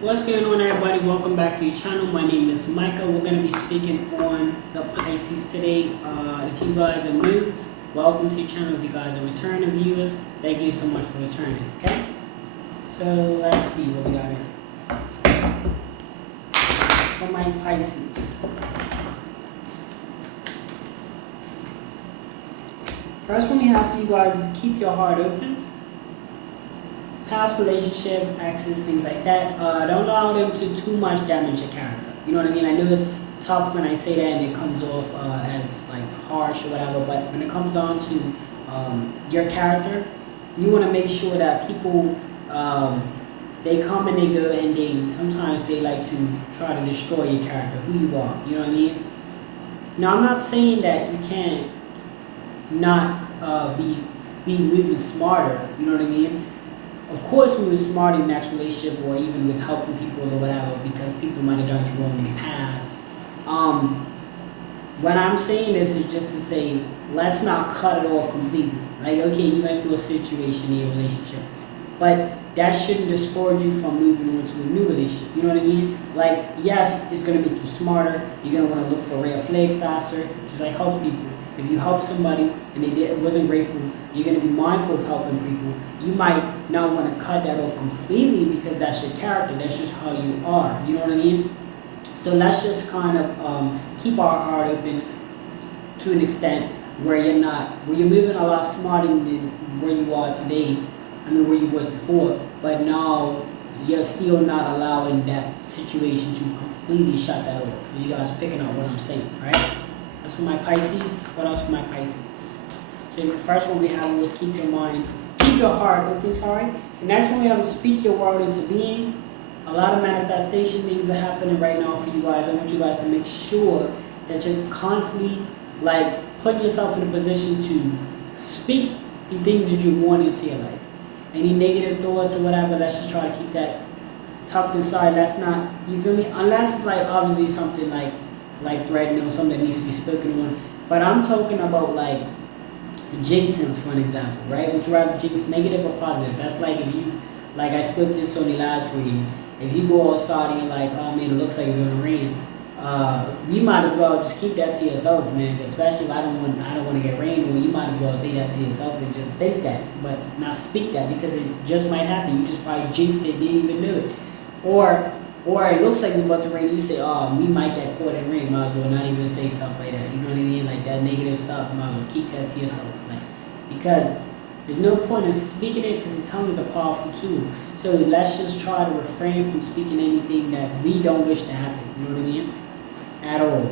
What's going on, everybody? Welcome back to your channel. My name is Micah. We're going to be speaking on the Pisces today. If you guys are new, welcome to your channel. If you guys are returning viewers, thank you so much for returning. Okay, so let's see what we got here for my Pisces. First one we have for you guys is keep your heart open. Past relationships, exes, things like that. Don't allow them to too much damage your character. You know what I mean? I know it's tough when I say that and it comes off as like harsh or whatever, but when it comes down to your character, you want to make sure that people, they come and they go, and sometimes they like to try to destroy your character, who you are. You know what I mean? Now, I'm not saying that you can't not be moving smarter. You know what I mean? Of course, we were smart in the next relationship, or even with helping people or whatever, because people might have done you wrong in the past. What I'm saying this is just to say, let's not cut it off completely. Like, okay, you went through a situation in your relationship, but that shouldn't discourage you from moving on to a new relationship. You know what I mean? Like, yes, it's going to make you smarter. You're going to want to look for red flags faster. Just like help people. If you help somebody and it wasn't grateful, you're going to be mindful of helping people. You might not want to cut that off completely because that's your character. That's just how you are. You know what I mean? So let's just kind of keep our heart open to an extent where you're moving a lot smarter than where you are today. I mean, where you was before. But now you're still not allowing that situation to completely shut that off. You guys picking up what I'm saying, right? That's for my Pisces. What else for my Pisces? So the first one we have was keep your heart open, sorry. The next one we have is speak your word into being. A lot of manifestation things are happening right now for you guys. I want you guys to make sure that you're constantly like putting yourself in a position to speak the things that you want into your life. Any negative thoughts or whatever, let's just try to keep that tucked inside. That's not, you feel me? Unless it's like obviously something like threatening or something that needs to be spoken on. But I'm talking about like jinxing, for an example, right? Would you rather jinx negative or positive? That's like if you, like I spoke this on the last reading, if you go outside and you're like, oh man, it looks like it's gonna rain, you might as well just keep that to yourself, man. Especially if I don't want to get rain, or you might as well say that to yourself and just think that, but not speak that, because it just might happen. You just probably jinxed it, didn't even do it, or it looks like it's about to rain. You say, oh, we might get caught in rain. Might as well not even say stuff like that. You know what I mean? Like that negative stuff. Might as well keep that to yourself, like, because there's no point in speaking it, because the tongue is a powerful tool. So let's just try to refrain from speaking anything that we don't wish to happen. You know what I mean? At all.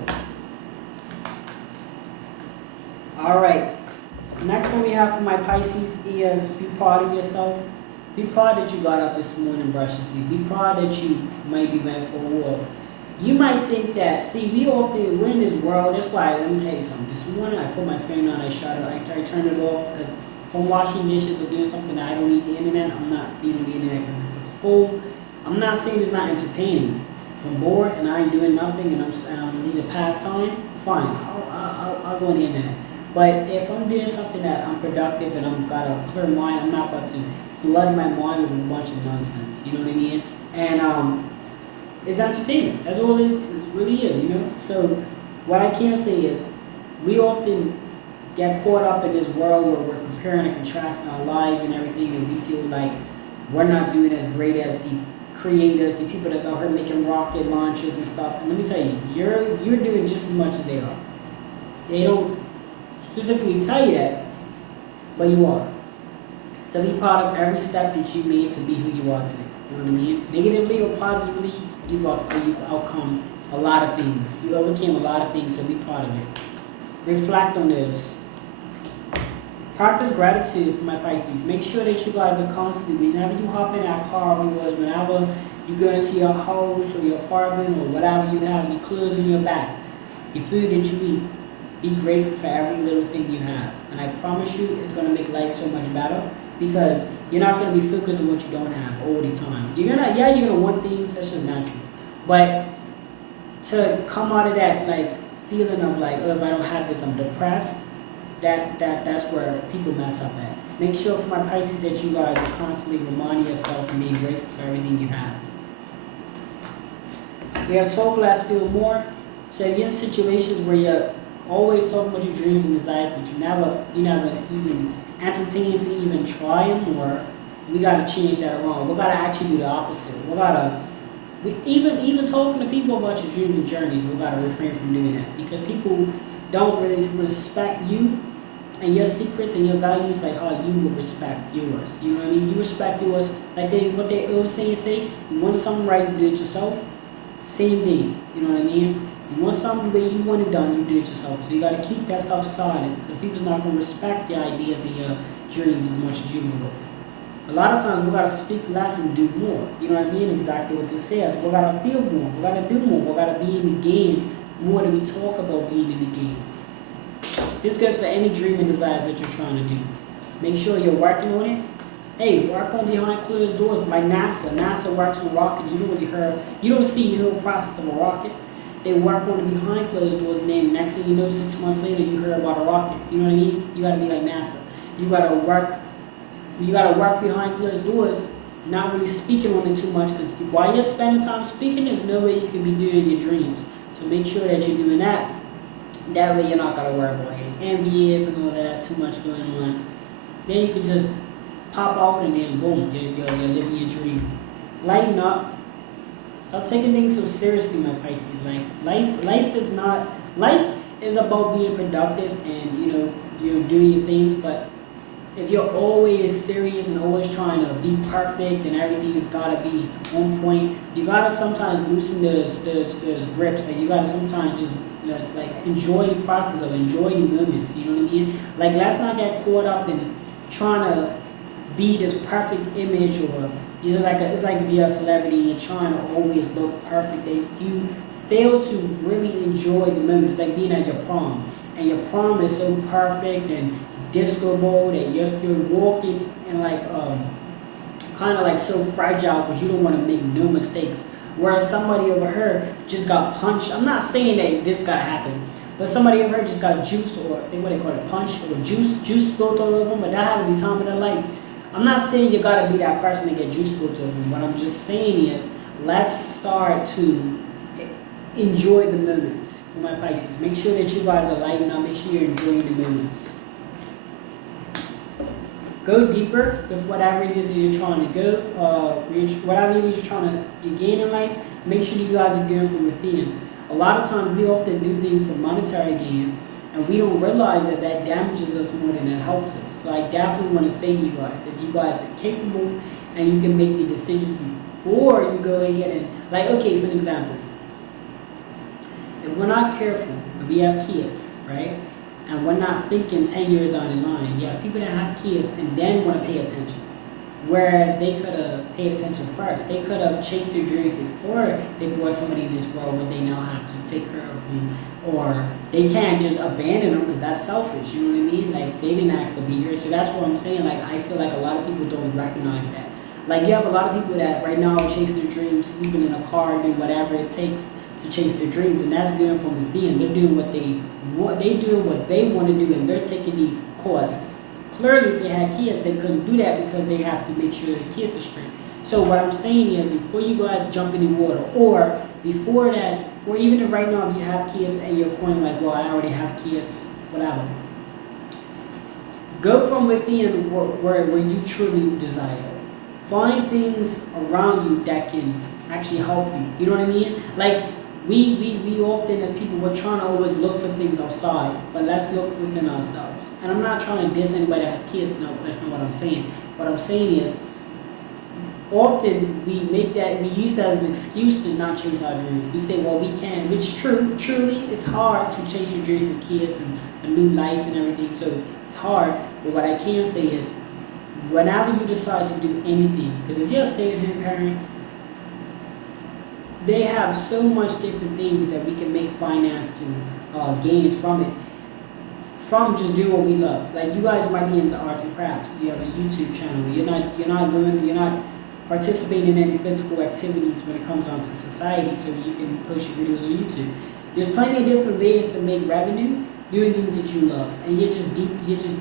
All right. Next one we have for my Pisces is be proud of yourself. Be proud that you got up this morning and brushed your teeth. Be proud that you maybe went for a walk. You might think that, see, we're in this world. That's why, let me tell you something. This morning I put my phone on, I turned it off, because if I'm washing dishes or doing something that I don't need the internet, I'm not being on the internet, because it's a full, I'm not saying it's not entertaining. If I'm bored and I ain't doing nothing and I need a pastime, fine, I'll go on the internet. But if I'm doing something that I'm productive and I've got a clear mind, I'm not about to flood my mind with a bunch of nonsense. You know what I mean? And it's entertainment. That's all it is. It really is, you know? So what I can say is we often get caught up in this world where we're comparing and contrasting our life and everything, and we feel like we're not doing as great as the creators, the people that's out here making rocket launches and stuff. And let me tell you, you're doing just as much as they are. They don't specifically tell you that, but you are. So be proud of every step that you made to be who you are today. You know what I mean? Negatively or positively, you've outcome a lot of things. You overcame a lot of things, so be proud of it. Reflect on those. Practice gratitude for my Pisces. Make sure that you guys are constantly, whenever you hop in that car, whenever you go into your house or your apartment or whatever you have, your clothes in your back, your food that you eat, be grateful for every little thing you have. And I promise you, it's going to make life so much better, because you're not going to be focused on what you don't have all the time. You're going to want things, that's just natural. But to come out of that like feeling of like, oh, if I don't have this, I'm depressed, that's where people mess up at. Make sure for my Pisces that you guys are constantly reminding yourself and being grateful for everything you have. We have talk less, feel more. So if you're in situations where you're always talking about your dreams and desires, but you never even entertain to even try them, or we gotta change that around. We gotta actually do the opposite. Even talking to people about your dreams and journeys, we gotta refrain from doing that, because people don't really respect you and your secrets and your values like how you would respect yours. You know what I mean? You respect yours like what they always say, you want something right, you do it yourself. Same thing, you know what I mean? You want something the way you want it done, you do it yourself. So you gotta keep that stuff solid, because people's not gonna respect your ideas and your dreams as much as you will. A lot of times we gotta speak less and do more. You know what I mean? Exactly what this says. We gotta feel more, we gotta do more, we gotta be in the game more than we talk about being in the game. This goes for any dream and desires that you're trying to do. Make sure you're working on it. Hey, work on behind closed doors like NASA. NASA works on rockets. You don't really hear, you don't see the whole process of a rocket. They work on it behind closed doors, and then next thing you know, 6 months later, you hear about a rocket. You know what I mean? You gotta be like NASA. You gotta work behind closed doors, not really speaking on it too much, because while you're spending time speaking, there's no way you can be doing your dreams. So make sure that you're doing that. That way you're not gonna worry about any envious and all that too much going on. Then you can just pop out and then boom, you're living your dream. Lighten up. Stop taking things so seriously, my Pisces. Like life is about being productive and you're doing your things. But if you're always serious and always trying to be perfect and everything's gotta be on point, you gotta sometimes loosen those grips. Like you gotta sometimes just like enjoy the process of enjoying the moments. You know what I mean? Like let's not get caught up in trying to be this perfect image, or it's like if you're a celebrity and you're trying to always look perfect, that you fail to really enjoy the moment. It's like being at your prom, and your prom is so perfect and disco ball that you're walking and like kind of like so fragile because you don't want to make no mistakes. Whereas somebody over here just got punched. I'm not saying that this gotta happen, but somebody over here just got juice, or what they call it, punch, or juice spilled all over them. But that happened to time in their life. I'm not saying you gotta be that person to get juice spilled over them. What I'm just saying is, let's start to enjoy the moments. For my Pisces, make sure that you guys are lighting up. Make sure you're enjoying the moments. Go deeper with whatever it is that you're trying to go. Whatever it is you're gain in life. Make sure you guys are going from within. A lot of times we often do things for monetary gain, and we don't realize that damages us more than it helps us. So I definitely want to say to you guys, if you guys are capable and you can make the decisions before you go ahead and, like, okay, for an example, if we're not careful and we have kids, right, and we're not thinking 10 years down the line, you have people that have kids and then want to pay attention. Whereas they could have paid attention first. They could have chased their dreams before they brought somebody in this world where they now have to take care of them. Or they can't just abandon them because that's selfish, you know what I mean? Like, they didn't ask to be here. So that's what I'm saying. Like, I feel like a lot of people don't recognize that. Like, you have a lot of people that right now are chasing their dreams, sleeping in a car, doing whatever it takes to chase their dreams. And that's good from within. They're doing what they want. They're doing what they want to do, and they're taking the course. Clearly, if they had kids, they couldn't do that because they have to make sure the kids are straight. So what I'm saying is, before you guys jump in the water, or before that, or even if right now if you have kids and you're pointing like, well, I already have kids, whatever. Go from within where you truly desire. Find things around you that can actually help you. You know what I mean? Like, we often as people, we're trying to always look for things outside, but let's look within ourselves. And I'm not trying to diss anybody that has kids. No, that's not what I'm saying. What I'm saying is, often we use that as an excuse to not chase our dreams. We say, well, we can, which is true. Truly, it's hard to chase your dreams with kids and a new life and everything. So it's hard. But what I can say is, whenever you decide to do anything, because if you're a stay-at-home parent, they have so much different things that we can make financial gains from it. From just doing what we love. Like, you guys might be into arts and crafts. You have a YouTube channel. You're not participating in any physical activities when it comes down to society, so you can post your videos on YouTube. There's plenty of different ways to make revenue doing things that you love, and you're just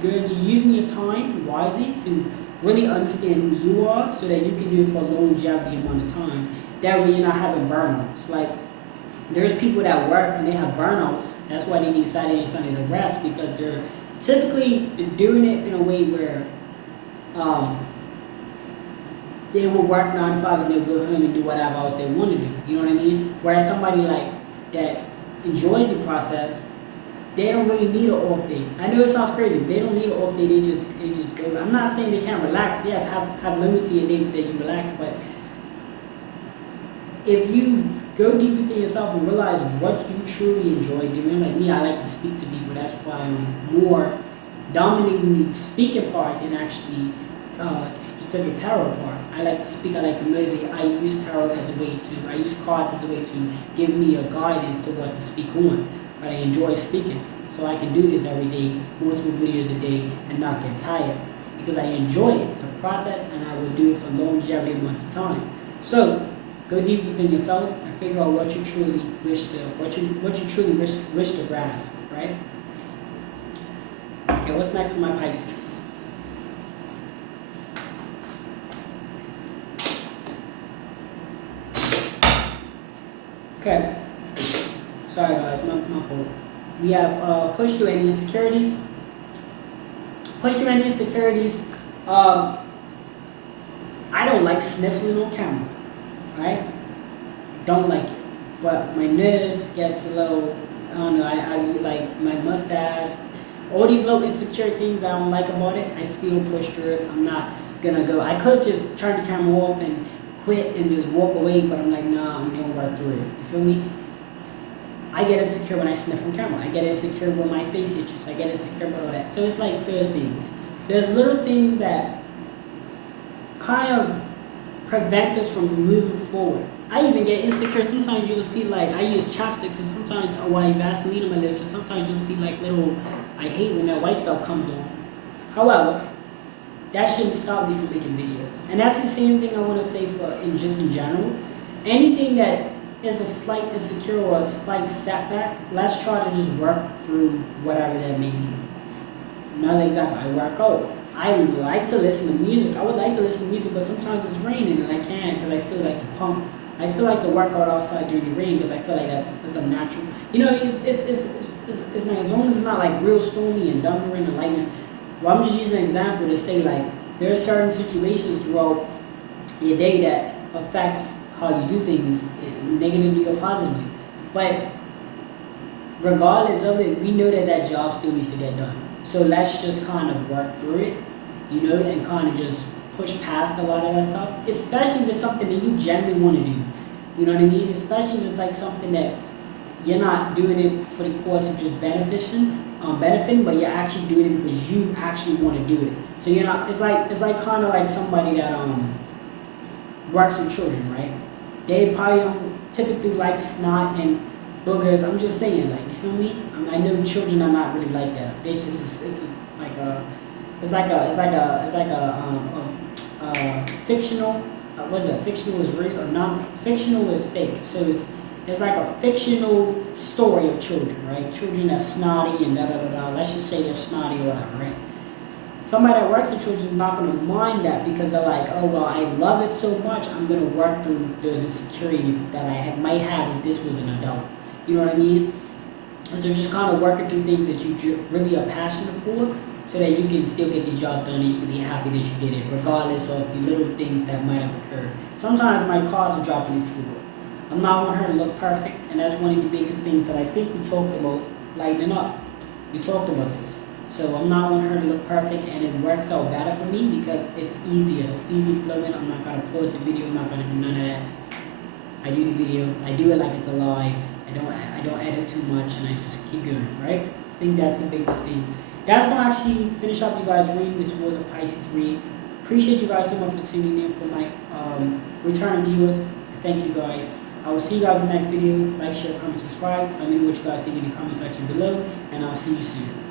good. You're using your time wisely to really understand who you are, so that you can do it for a longevity amount of time. That way, you're not having burnouts. Like, There's people that work and they have burnouts. That's why they need Saturday and Sunday to rest, because they're typically doing it in a way where they will work 9 to 5 and they'll go home and do whatever else they want to do. You know what I mean? Whereas somebody like that enjoys the process, they don't really need an off day. I know it sounds crazy, but they don't need an off day. They just go. I'm not saying they can't relax. Yes, have moments in your day that you relax, but if you go deep within yourself and realize what you truly enjoy doing, like me, I like to speak to people. That's why I'm more dominating the speaking part than actually the specific tarot part. I like to speak, I like to motivate. I use tarot as a way to, I use cards as a way to give me a guidance to what to speak on. But I enjoy speaking. So I can do this every day, multiple videos a day, and not get tired. Because I enjoy it. It's a process, and I will do it for longevity amounts of time. So, go deep within yourself and figure out what you truly wish to, what you truly wish to grasp, right? Okay, what's next for my Pisces? Okay. Sorry guys, my fault. We have pushed through any insecurities. Pushed through any insecurities. I don't like sniffling on camera, right? Don't like it. But my nose gets a little, I don't know, I like my mustache. All these little insecure things I don't like about it, I still push through it. I'm not gonna go. I could just turn the camera off and quit and just walk away, but I'm like, nah, I'm gonna work through it. You feel me? I get insecure when I sniff on camera. I get insecure when my face itches. I get insecure about all that. So it's like those things. There's little things that kind of prevent us from moving forward. I even get insecure. Sometimes you'll see like, I use chopsticks, and sometimes, or I Vaseline on my lips, and sometimes you'll see like little, I hate when that white stuff comes on. However, that shouldn't stop me from making videos. And that's the same thing I want to say for in general. Anything that is a slight insecure or a slight setback, let's try to just work through whatever that may be. Another example, I work out. I like to listen to music. I would like to listen to music, but sometimes it's raining and I can't, because I still like to pump. I still like to work out outside during the rain because I feel like that's a natural. You know, it's nice as long as it's not like real stormy and thundering and lightning. Well, I'm just using an example to say like there are certain situations throughout your day that affects how you do things, negatively or positively. But regardless of it, we know that that job still needs to get done. So let's just kind of work through it, you know, and kind of just push past a lot of that stuff, especially if it's something that you genuinely want to do. You know what I mean? Especially if it's like something that you're not doing it for the course of just benefiting, but you're actually doing it because you actually want to do it. So you're not, it's like kind of like somebody that works with children, right? They probably don't typically like snot and boogers. I'm just saying, like, you feel me? I know children are not really like that. It's like a fictional. What is it? Fictional is real or non-fictional is fake. So it's like a fictional story of children, right? Children that snotty and da da da da. Let's just say they're snotty or whatever, right? Somebody that works with children is not going to mind that because they're like, oh, well, I love it so much, I'm going to work through those insecurities that I might have if this was an adult. You know what I mean? And so just kind of working through things that you really are passionate for so that you can still get the job done and you can be happy that you did it, regardless of the little things that might have occurred. Sometimes my cards are dropping the floor. I'm not wanting her to look perfect, and that's one of the biggest things that I think we talked about lightening up. We talked about this. So I'm not wanting her to look perfect, and it works out better for me because it's easier. It's easy flowing. I'm not going to pause the video. I'm not going to do none of that. I do the video. I do it like it's alive. I don't edit too much, and I just keep going, right? I think that's the biggest thing. That's going to actually finish up you guys' reading. This was a Pisces read. Appreciate you guys so much for tuning in for my returning viewers. Thank you guys. I will see you guys in the next video. Like, share, comment, subscribe. Let me know what you guys think in the comment section below, and I'll see you soon.